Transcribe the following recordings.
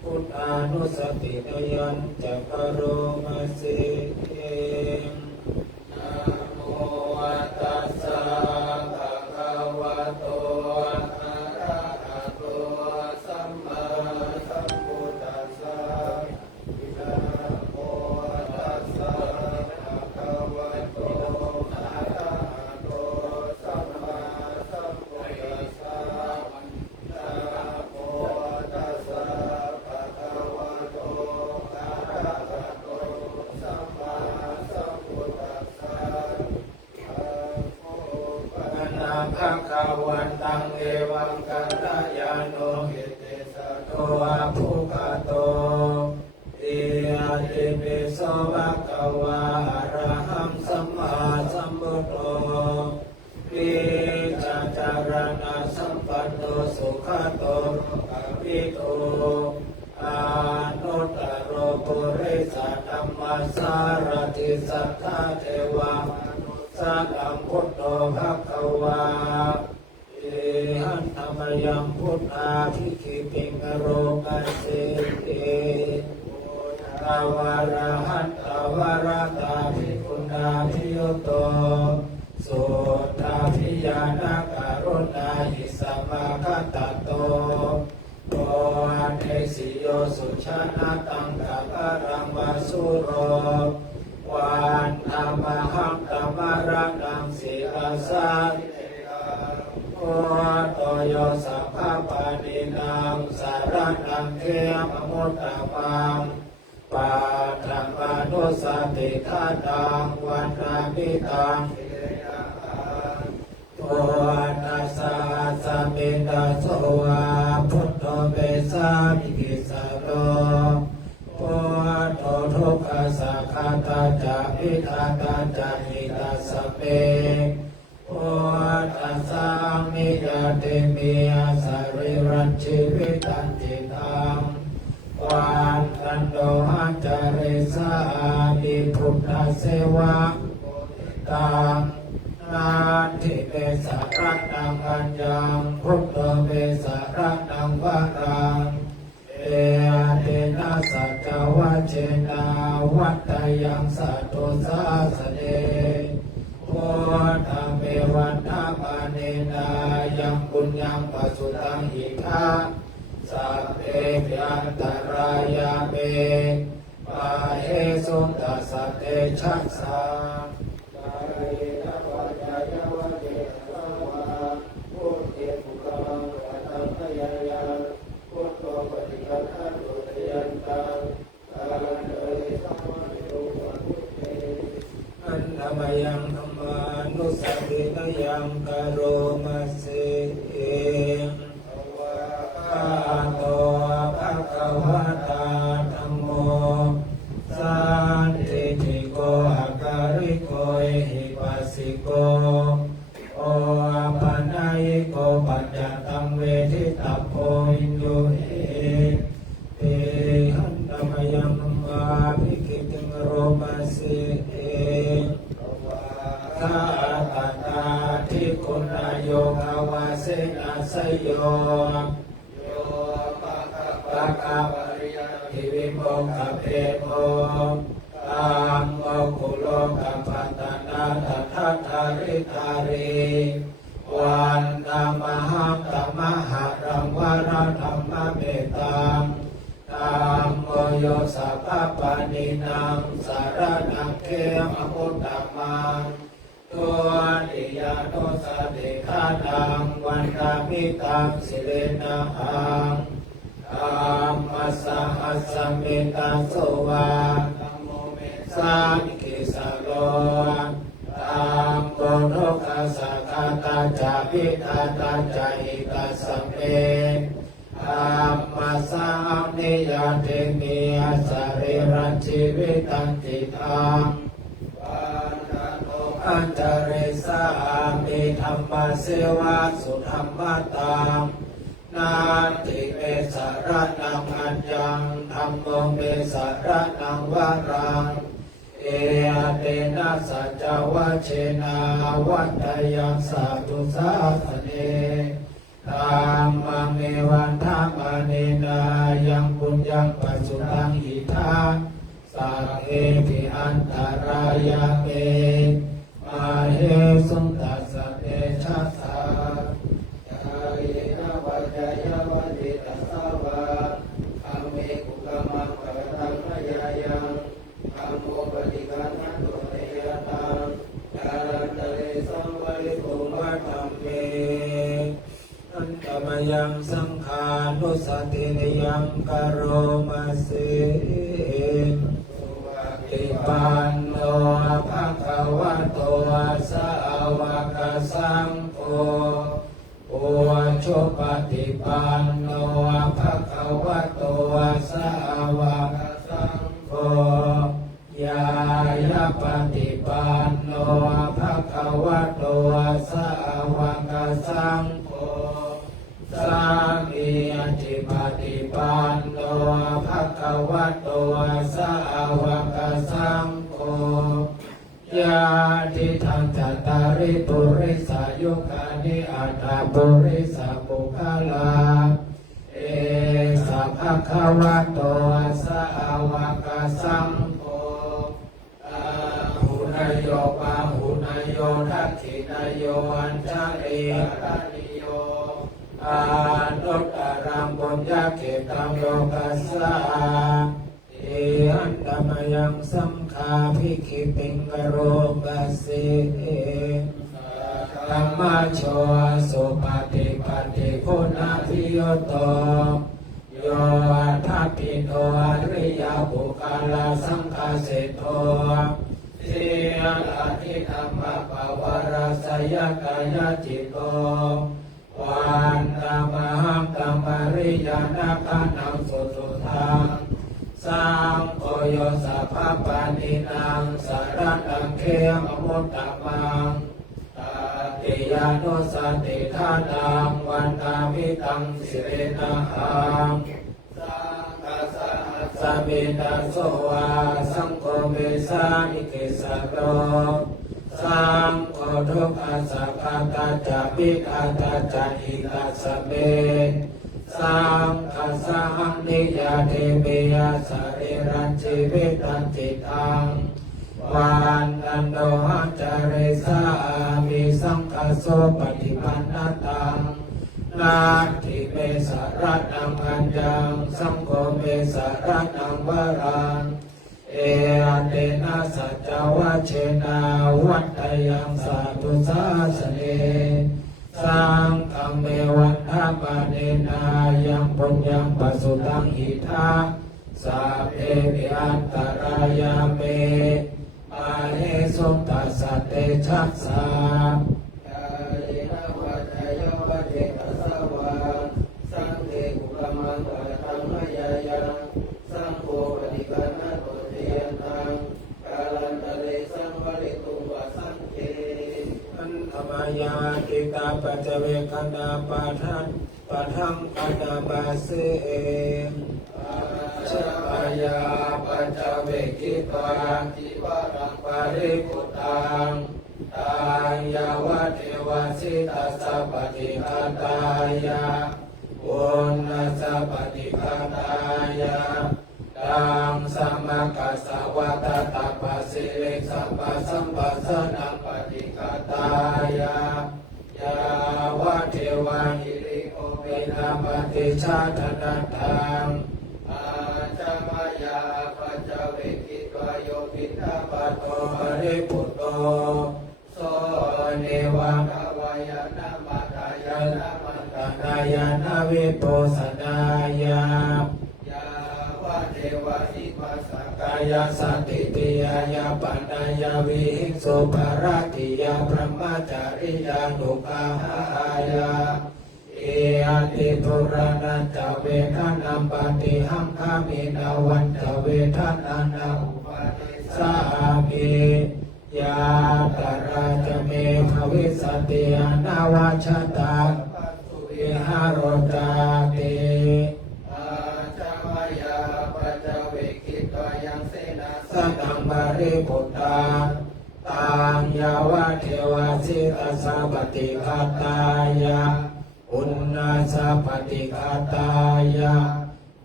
พุทธานุสตินยัญจะกโรมาเสนะโมตัสสะภะคะวะโตอะระหะโตสัมมาสัมพุทธัสสะนะโมตัสสะภะคะวะโตอะระหะโตสัมมาสัมพุทธัสสะนะโมตัสสะภะคะวะโตอะระหะโตสัมมาสัมพุทธัสสะภะคะวันตังเอวังกัลยาโนหิเตสะโตอะภุคโตติอาติปิโสภะคะวะอะระหังสัมมาสัมพุทโธปิจจารณะสัมปันโนสุขโตภวิโตอานุตตโรปุริสธัมมาสารติสัทธาเทวาสัพพังพุทโธภควาเอหันธรรมยังพุทธาภิกขิปิงโรกัสเสเอตาวาระหัตตาวาระตาภิกขุนาภิโยโตสุตตาภิญาณการุณาหิสัมมาคัตโตโตอันเอสิโยสุชานาตังกะปะรังวาสุโรวันธรรมหังธรรมรังังศิลาสาโอโตโยสัพพะปานินังสารนังเขมมุตตะมังปาถังมานุสติฆาตังวันนามิตังโตนัสสะสะมิตาโสวะพุทโธเปสามิกิสโลโพโตทุกขสัคขตาจาพิทาตาจาหิตาสเปโพตัสสะมิยาเตมิอาสาริรันชีวิตันติตังวันตันโตหัจาริสามิพุทธเสวะตังนาทิเปสารัตตังอัญญังพุทโธเปสารัตตังวะรังเอเตนะสัจวะเจนาวัตตยังสัตตุสาสเนโพธาเมวันทาปาเนนายังปุญญังปัสสุตังหิทาสัพเพยันตรายาเมปาเหสุตตัสสะเตชัสสะธรรมยังธรรมานุสตินยังกโรมาเสเองภะคะโตภะคะวะตาธัมโมสันติติโกอาการิโกเอหิปัสสิโกโออาปันญายโกปัจจตังเวทิตาโพอินโยเอเตหันธรรมยังธรรมาภิกขิติงโรมาเสเองข้าตัตตาทิคุณาโยภาวาเสนาสยโยปะกะปริยทิวิโมกะเพโมตังโมกุโลกัมปัตตนาทัทธาริธาริวันธรรมหังธรรมหะรังวรธรรมเมตังธัมโมโยสัพพะปานินังสารนังเขมมุตตะมังตัวติยาโนสติฆาตังวันนามิตังสิเลนะหังธัมมัสสะหัสสมิตาโสวะธัมโมเมสามิกิสโลธัมโมทุกขสัคขตาจาพิทาตาจาหิตาสัมเปธัมมัสสะนิยาเตมิอาสาริรันชีวิตันติตังอันตะเรสามิธรรมเสวะสุธรรมตังนาติเมสารนังอัญญังธัมโมเมสารนังวะรังเอเตนะสัจวะเชนาวัตตยังสัตตุสาสเนธัมมังเอวันธรรมเนนา ยาเมมาเหสุงตัสสะเตชะสายายนะวัจจายวัจจิตัสสาวะอาเมกุกามังปะตังมะยายังอาโมปฏิฆานะโตเตยะตังกาลันตะเรสังวริตุมัตตัมเมอันตมยังสังขานุสตินิยังกโรมาสิสุปฏิปันโนภะคะวะโตสาวกสังโฆโอชุปฏิปันโนภะคะวะโตสาวกสังโฆยายาปฏิปันโนภะคะวะโตสาวกสังโฆสามีจิปฏิปันโนภะคะวะโตสาวกสังโฆญาติทังจัตตาริปุริสายุคานิอัตตาปุริสาปุคลาเอสะภะคะวะโตสาวกสังโฆอาหุนายโยปาหุนายโยทักขินายโยอัญชลีอนิโยอานุตตรังปุญญเขตังโลกัสสะเอหันตมยังสัมขาภิกขิติงกโรกัสสิธัมมาโชสุปฏิปันติคุณาภิโยโตโยทัพพิโนอริยบุคลาสังฆาเสโทสิอาทิธรรมปวารสยกายจิตโตวันตามหังตัมริยานาคานังสุสุทังสังโฆโยสัพพปานินังสารนังเขมมุตตมังตติยานุสติทานังวันตามิตังสิเรนะหังสังฆาสหัสสะเมตาโสวาสังโฆเมสานิเกสะโรสังโฆทุกขัสสะภะตาจาปิกาตาจาอิกัสสะเมสังฆัสสะหังนิยาเทเมยะสะเรรัญจิวิตันติตังวันตันโตหัจาเรสามิสังฆโสปฏิปันนตังนาทิเมสะระนังอัญญังสังโฆเมสะระนังวรังเอเตนะสัจจวัชเชนาวัตยังสาธุสาสเนสังฆเมวันทาปาเนนายังปุญญังปัสสุตังหิทาสัพเพปิอันตรายาเมอาเหสุงตัสสะเตชัสสะกายนะวัจจายวัจจิตัสสะวะสังเฆกุกมังปะตังมะยายังสังโฆปฏิฆานะโตเตยะตังกาลันตะเรสังวริตุวะสังเฆอันธมายาติตาปัจเจเวคณาปะทังคณาบาเสชายาปัจจเวกิปาจิวะรังปาริปุตตังตายาวะเทวสิตัสสะปฏิฆาตายาอุณนัสสะปฏิฆาตายาตังสัมมากัสสะวะตะตะปัสสิเลสัพพะสัมปัสสะนังปฏิฆาตายายาวะเทวะหิริโอเปนะปฏิชาทนะตังอาจามายาปัจจเวกิตวายโยปิตาปะโตหริปุตโตโสเนวังอวายนามัตตายานามัตตานายานาวิปุสนายายาวะเทวะหิปัสสะกายสติติยายาปัญญาวิหิงสุภารติยาพระมจาริยานุภาหายาเออาติปุรานันจเวทันนัมปฏิหังคามินาวันจเวทันนันาอุปาเนสามิยาตราจเมภวิสติอนาวาชตาสุวิหารจาติอาจามายาปัจจเวกิตวายังเสนาสัตังบริปุตตาตังยาวะเทวาสิตัสสะปฏิฆาตายาอุณนัสสะปฏิฆาตายา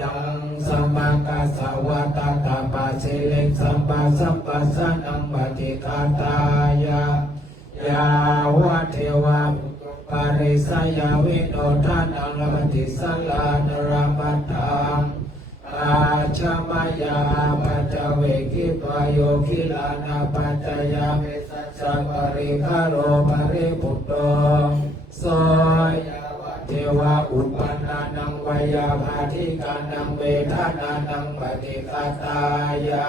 ยังสัมมากัสสวะตตาปัสสิเลงสัมปัสสนังปฏิฆาตายายาวะเทวะปาริสยาวิโนทานังละมติสัลลานรามัตถังอาชมายาปัจจเวกิปโยคิลานาปัจจยาเมสัจจปริคารโรปริปุตโตโสยเทวะอุปนานังวายาภาธิกานังเวทานานังปฏิฆาตายา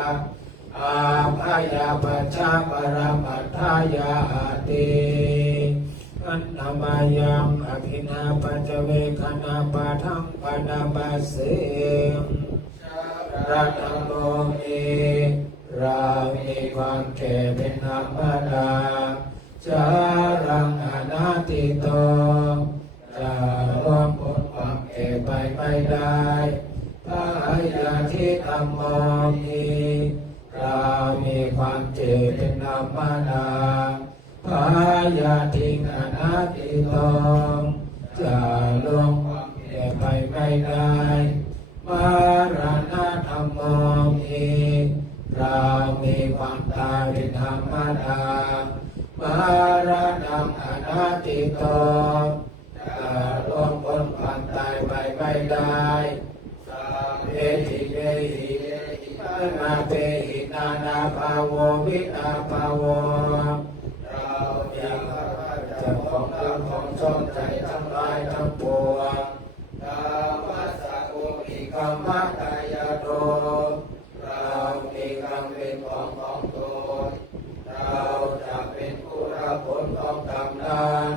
อาภายาปัจจาปรมัตถายาติอันนามายังอภินาปัจเวคณาปะทังปนาปัสสิรัตโนเมเรามีความแก่เป็นธรรมดาจารังอนาติโตจะล่วงพ้นความแก่ไปไม่ได้พายาทิธรรมโมมีเรามีความเจ็บเป็นธรรมดาพายาทิงอนาติโตจะล่วงความแก่ไปไม่ได้มารณะธรรมโมมีเรามีความตายเป็นธรรมดามารณะอนาติโตจะล่วงพ้นความตายไปไม่ได้สัพเพหิเยหินาเปหินานาภาโววินาภาโวเราจะจะของรักของชอบใจทั้งหลายทั้งปวงธรรมะสัพพิกรรมกายโตเรามีกรรมเป็นของตนเราจะเป็นผู้รับผลของกรรมนั้น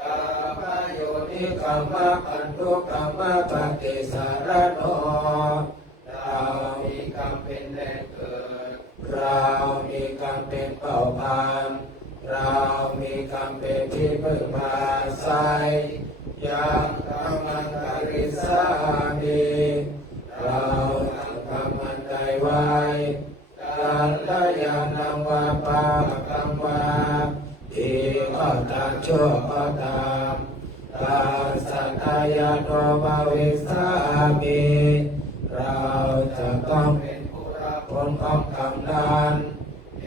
กรรมโยนิกรรมปันทุกรรมปฏิสารโนเรามีกรรมเป็นแดนเกิดเรามีกรรมเป็นเผ่าพันธุ์เรามีกรรมเป็นที่พึ่งพาอาศัยยังกรรมันตริสามีเราทำกรรมันใดไว้การละยานังวาปากรรมวาดีก็ตามชั่วก็ตามตาสัตยาโนภาวิสามีเราจะต้องเป็นผู้รับผลของกรรมนั้นเอ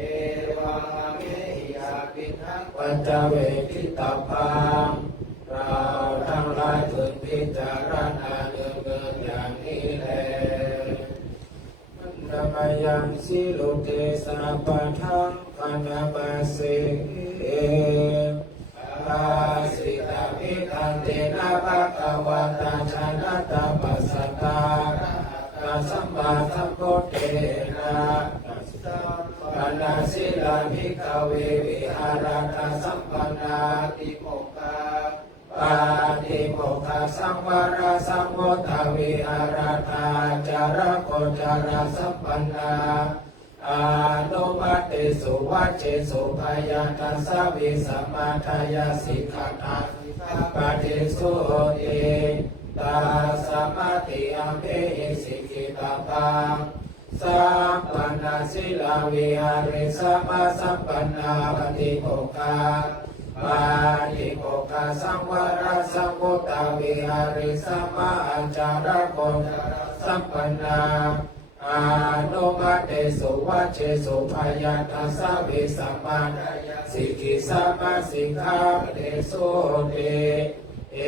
วังอเมหิยาปิทังปัจจเวคิตาปังเราทั้งหลายพึงพิจารณาเรื่องอย่างนี้แลธรรมยังสิโลเกสาปะทังปนาปัสสิอาสิตาภิตันเตนะภะคะวะตาชนะตาปัสสตานาสัมมาสัมพุทเทนะปนาสิลาภิกขเววิหารตสัมปันนาติโมกขปาติโมกขสังวรสังโฆทวิหารตาจาระโคจาระสัมปันนาอานุมัติสุวัจเจสุภายาตัสสะวิสัมมาทายาสิกขาทาปฏิสุติตาสมาธิอัมเพหิสิกิตาปังสัมปันนาสิลาวิหาริสัมมาสัมปันนาปฏิโมกขาปาติโมกขสังวรสังโฆตวิหาริสัมมาอาจาระโกสัมปันนาอานุมัติสุวัจเจสุภายาตัสสะวิสัมมาทายาสิกิสัมมาสิกขาปฏิสุติเอ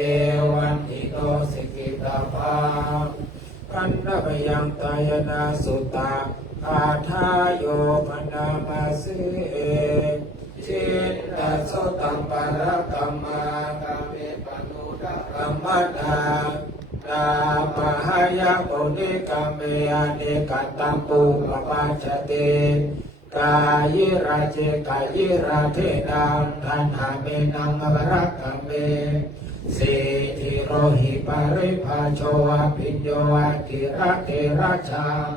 วันติโตสิกิตาปังคันธะยังตายนาสุตตาอาทายโยปนามาสิจิตตโสตังปะระกัมมากัมเมปันตุตะกัมมนานาปะหายะโกนิกัมเมอเนกัตตัมปุปปัจจเตกายิราเจกายิราเทนังทันหาเมนังอภรักกัมเมสิทิโรหิปาริภาโชอภิญโยอติระเทระชัง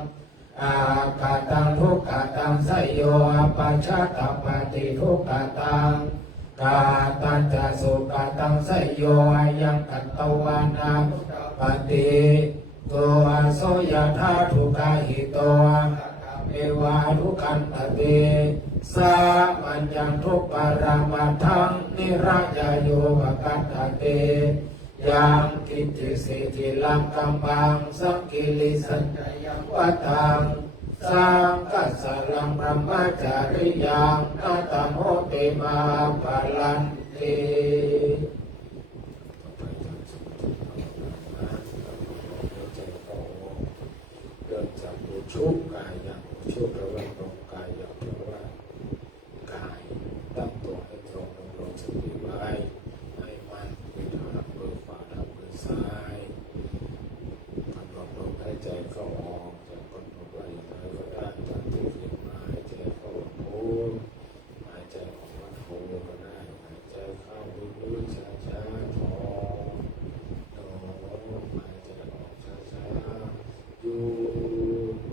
อากาตังทุกขตังไสโยอปัชชะตปฏิทุกขตังกาตัญจะสุขตังไสโยอายังกัตตวานาปฏิโตอาโสยธาทุกขาหิโตเอวาทุขันตติสามัญญังทุกปารามัทังนิราชโยภคัตติ ยังกิจติสิทิลังกัมปังสังกิริสัญญยังวัตังสังกัสสะลังพรหมจาริยังนาตโมติมาปะลันติเริ่มจากอุชุกายอย่างอุชุแปลว่าตรงกายอย่างแปลว่ากายตั้งตัวให้ตรงดำรงสติไว้ให้มันมือทับมือขวาทับมือซ้ายกำหนดลมหายใจเข้าออกจะกำหนดไว้อย่างไรก็ได้ตามที่ฝึกมาหายใจเข้าพูนหายใจออกมาโทก็ได้หายใจเข้าลึกๆช้าๆถอนหายใจออกช้าๆอยู่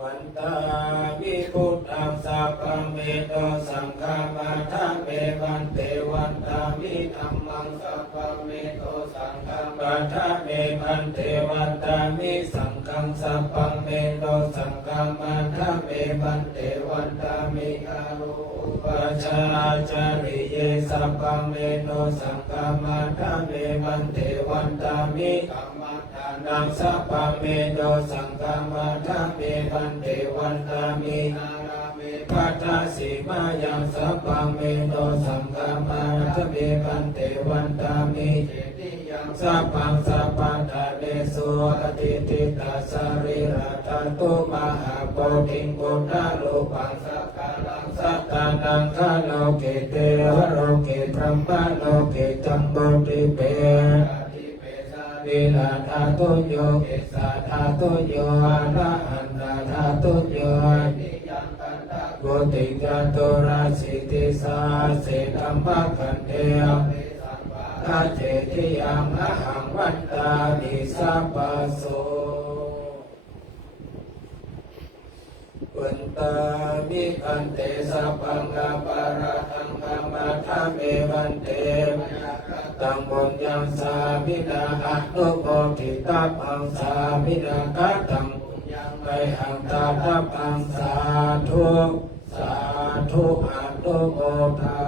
วันตาวิพุทธังสัพพเมโตสังฆามาทัเมวันเตวันตาวิธัมมังสัพพเมโตสังฆามาทัเมวันเตวันตามิสังฆังสัพพเมโตสังฆามาทัเมวันเตวันตามิอารุปัจจาจาริเยสัพพเมโตสังฆามาทัเมวันเตวันตามิกัมมัฏฐานังสัพพเมโตสังฆามาทัเมวันเตวันตามินาราเมปัตตาสีมายังสัพพเมโตสังฆามาทัเมวันเตวันตามิเจติยังสัพพังสัพพันธะเนสุอติติตาสาริราตันตุมหาโพธิงกุฏาโลปังสักกาลังสัตตานังคาโลเกเตวโรเกพรหมโลเกจัมโบติเปวิลาธาตุโยเกสาธาตุโยอะระหันตาธาตุโยนิยังกันตะโกติกันโตราสิติสาเสตัมภะกันเทอเมสัมปะทาเจติยังอะหังวันตามิสัพพโสวันตามิคันเตสัพพังกาปาระทังกามาทัเมวันเตตังบุญยังสามินาอัตโตโกติตาปังสามินาคัตตังบุญยังไปหังตาทัพปังสาธุสาธุอัตโตโกทา